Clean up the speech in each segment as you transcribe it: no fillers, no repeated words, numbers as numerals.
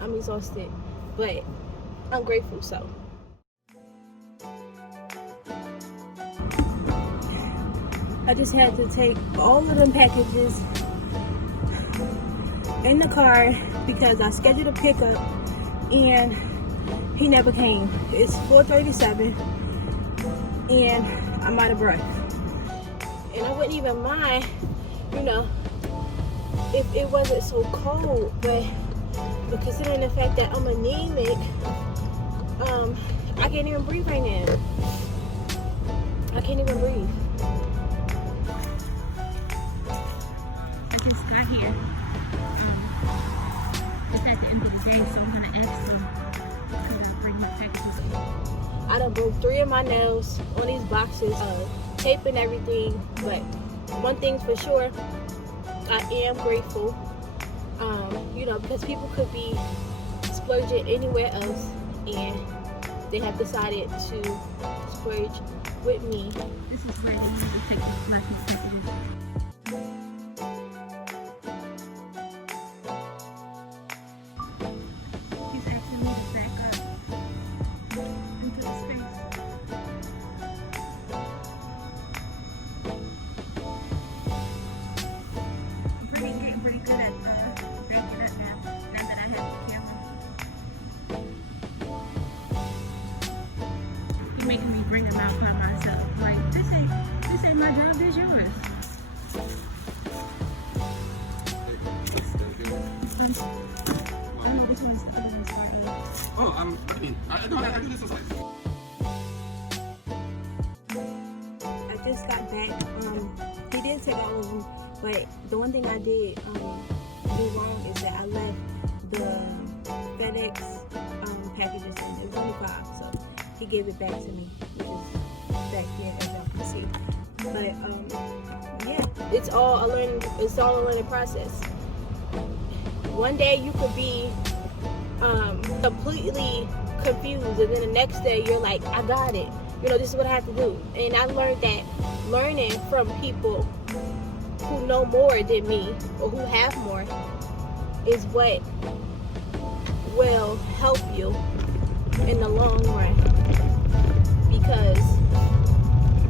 I'm exhausted, but I'm grateful. So I just had to take all of them packages in the car because I scheduled a pickup and he never came. It's 4:37 and I'm out of breath. And I wouldn't even mind, if it wasn't so cold, but considering the fact that I'm anemic, I can't even breathe right now. I can't even breathe. I just got here. It's at the end of the day, so I'm gonna ask them to bring my packages in. I done broke 3 of my nails on these boxes, tape and everything, but one thing's for sure, I am grateful, because people could be splurging anywhere else and they have decided to splurge with me. This is where I need to take my packages. He's asking me to back up into the space. I'm getting pretty good at breaking up now that I have the camera. You're making me bring them out by myself. Like, this ain't my job, this yours. This one is the other one's part of it. Oh, I do this one. I just got back. He did take all of them, but the one thing I did do wrong is that I left the FedEx packages in. It was only 5, so he gave it back to me, which is back here, as y'all can see. But yeah, it's all a learning process. One day you could be completely confused, and then the next day you're like, I got it. This is what I have to do. And I learned that learning from people who know more than me or who have more is what will help you in the long run, because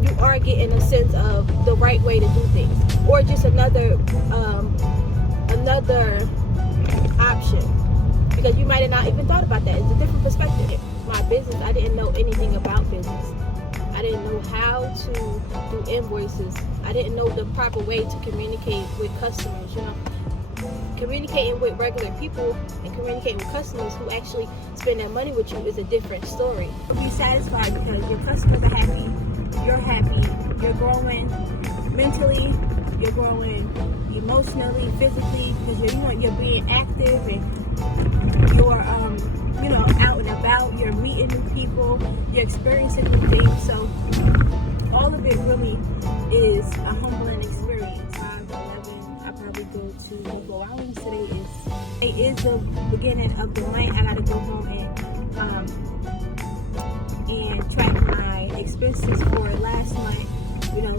you are getting a sense of the right way to do things, or just another option, because you might have not even thought about that. It's a different perspective. My business, I didn't know anything about business. I didn't know how to do invoices. I didn't know the proper way to communicate with customers. Communicating with regular people and communicating with customers who actually spend their money with you is a different story. You'll be satisfied because your customers are happy, you're growing mentally, you're growing emotionally, physically, because you're being active and you're out and about, you're meeting new people, you're experiencing new things. So all of it really is a humbling experience. 5/11, I probably go to Buffalo Islands. Today is the beginning of the month. I gotta go home and track my expenses for last month.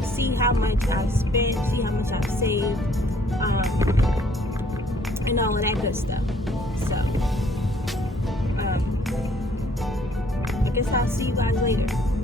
See how much I've spent, see how much I've saved, and all of that good stuff. So I guess I'll see you guys later.